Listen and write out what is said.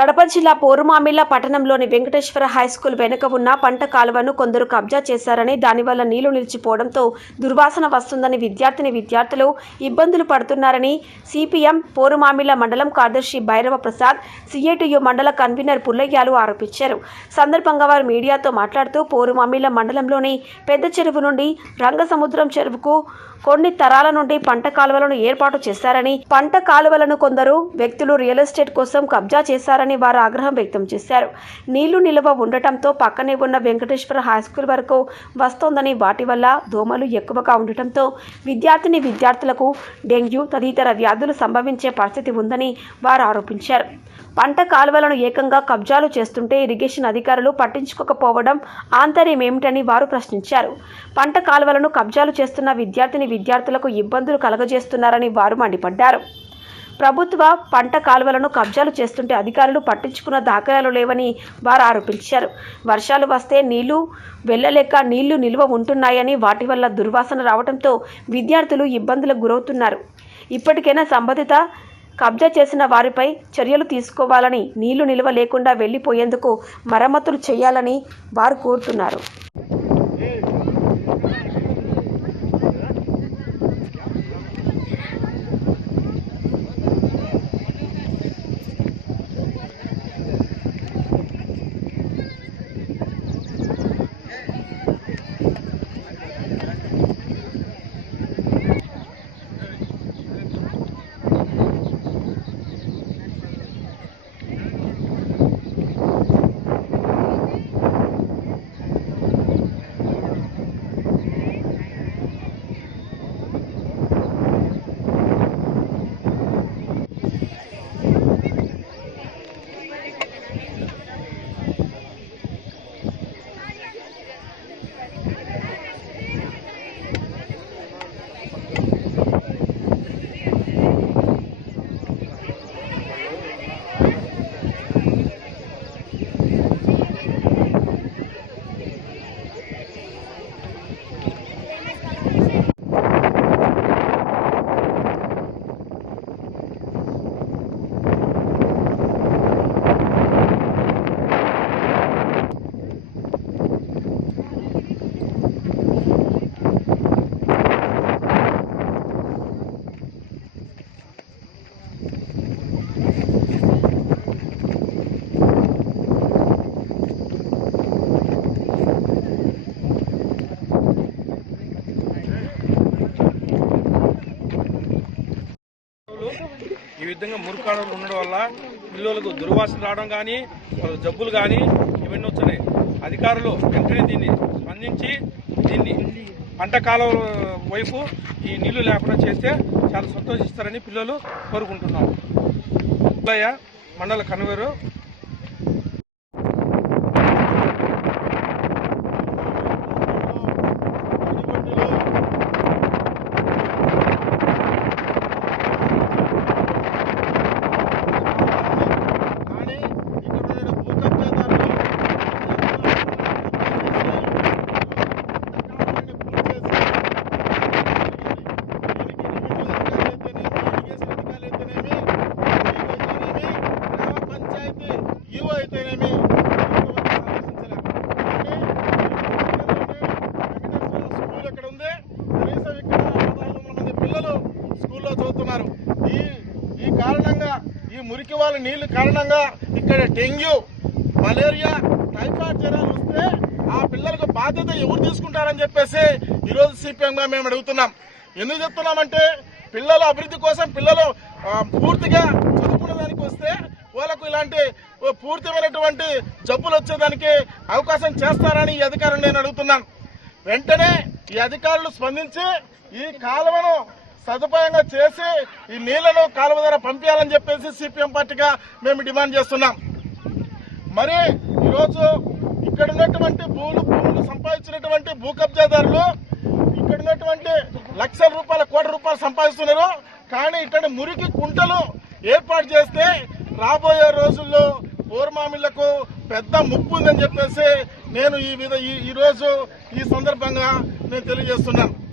కడప జిల్లా పోరుమామిళ్ళ పట్టణంలోని వెంకటేశ్వర హైస్కూల్ వెనుక ఉన్న పంట కాలువను కొందరు కబ్జా చేశారని దానివల్ల నీళ్ళు నిలిచిపోవడంతో దుర్వాసన వస్తుందని విద్యార్థిని విద్యార్థులు ఇబ్బందులు పడుతున్నారని సిపిఎం పోరుమామిళ్ళ మండలం కార్యదర్శి భైరవ ప్రసాద్ సిఐటియు మండల కన్వీనర్ పుల్లయ్యాలు ఆరోపించారు. సందర్భంగా వారు మీడియాతో మాట్లాడుతూ పోరుమామిళ్ళ మండలంలోని పెద్ద చెరువు నుండి రంగసముద్రం చెరువుకు కొన్ని తరాల నుండి పంట కాలువలను ఏర్పాటు చేశారని పంట కాలువలను కొందరు వ్యక్తులు రియల్ ఎస్టేట్ కోసం కబ్జా చేశారని వారు ఆగ్రహం వ్యక్తం చేశారు. నీళ్ళు నిల్వ ఉండటంతో పక్కనే ఉన్న వెంకటేశ్వర హైస్కూల్ వరకు వస్తోందని వాటి వల్ల దోమలు ఎక్కువగా ఉండటంతో విద్యార్థిని విద్యార్థులకు డెంగ్యూ తదితర వ్యాధులు సంభవించే పరిస్థితి ఉందని వారు ఆరోపించారు. పంట కాలువలను ఏకంగా కబ్జాలు చేస్తుంటే ఇరిగేషన్ అధికారులు పట్టించుకోకపోవడం ఆంతర్యం ఏమిటని వారు ప్రశ్నించారు. పంట కాలువలను కబ్జాలు చేస్తున్న విద్యార్థిని విద్యార్థులకు ఇబ్బందులు కలగజేస్తున్నారని వారు మండిపడ్డారు. ప్రభుత్వ పంట కాలువలను కబ్జాలు చేస్తుంటే అధికారులు పట్టించుకున్న దాఖలాలు లేవని వారు ఆరోపించారు. వర్షాలు వస్తే నీళ్ళు వెళ్ళలేక నీళ్ళు నిల్వ ఉంటున్నాయని వాటి వల్ల దుర్వాసన రావడంతో విద్యార్థులు ఇబ్బందులకు గురవుతున్నారు. ఇప్పటికైనా సంబంధిత కబ్జా చేసిన వారిపై చర్యలు తీసుకోవాలని నీళ్ళు నిల్వ లేకుండా వెళ్ళిపోయేందుకు మరమ్మతులు చేయాలని వారు కోరుతున్నారు. విధంగా మురికాడలు ఉండడం వల్ల పిల్లలకు దుర్వాసన రావడం కానీ వాళ్ళ జబ్బులు కానీ ఇవన్నీ వచ్చినాయి. అధికారులు వెంటనే దీన్ని స్పందించి దీన్ని పంట కాలం వైపు ఈ నీళ్ళు లేకుండా చేస్తే చాలా సంతోషిస్తారని పిల్లలు కోరుకుంటున్నారు. మండల కన్వేరు కానీ ఇక్కడ ఉన్న భూకబ్జాదారులు పిల్లలు స్కూల్లో చదువుతున్నారు ఈ ఈ కారణంగా ఈ మురికి వాళ్ళ నీళ్ళు కారణంగా ఇక్కడ డెంగ్యూ మలేరియా టైఫాయిడ్ జ్వరాలు వస్తే ఆ పిల్లలకు బాధ్యత ఎవరు తీసుకుంటారని చెప్పేసి ఈరోజు సిపిఎం గా మేము అడుగుతున్నాం. ఎందుకు చెప్తున్నామంటే పిల్లల అభివృద్ధి కోసం పిల్లలు పూర్తిగా చదువుకునే దానికి వస్తే వాళ్ళకు ఇలాంటి పూర్తిమైనటువంటి జబ్బులు వచ్చేదానికి అవకాశం చేస్తారని ఈ అధికారులు నేను అడుగుతున్నాను వెంటనే ఈ అధికారులు స్పందించి ఈ కాలువను సదుపాయంగా చేసి ఈ నీళ్ళను కాలువ ద్వారా పంపించాలని చెప్పేసి సిపిఎం పార్టీగా మేము డిమాండ్ చేస్తున్నాం. మరి ఈరోజు ఇక్కడ ఉన్నటువంటి భూములు భూములు సంపాదించినటువంటి భూ కబ్జాదారులు ఇక్కడ ఉన్నటువంటి లక్షల రూపాయల కోట్ల రూపాయలు సంపాదిస్తున్నారు. కానీ ఇక్కడ మురికి కుంటలు ఏర్పాటు చేస్తే రాబోయే రోజుల్లో పూర్మామిళ్ళకు పెద్ద ముప్పు ఉందని చెప్పేసి నేను ఈ విధ ఈ- ఈ రోజు ఈ సందర్భంగా నేను తెలియజేస్తున్నాను.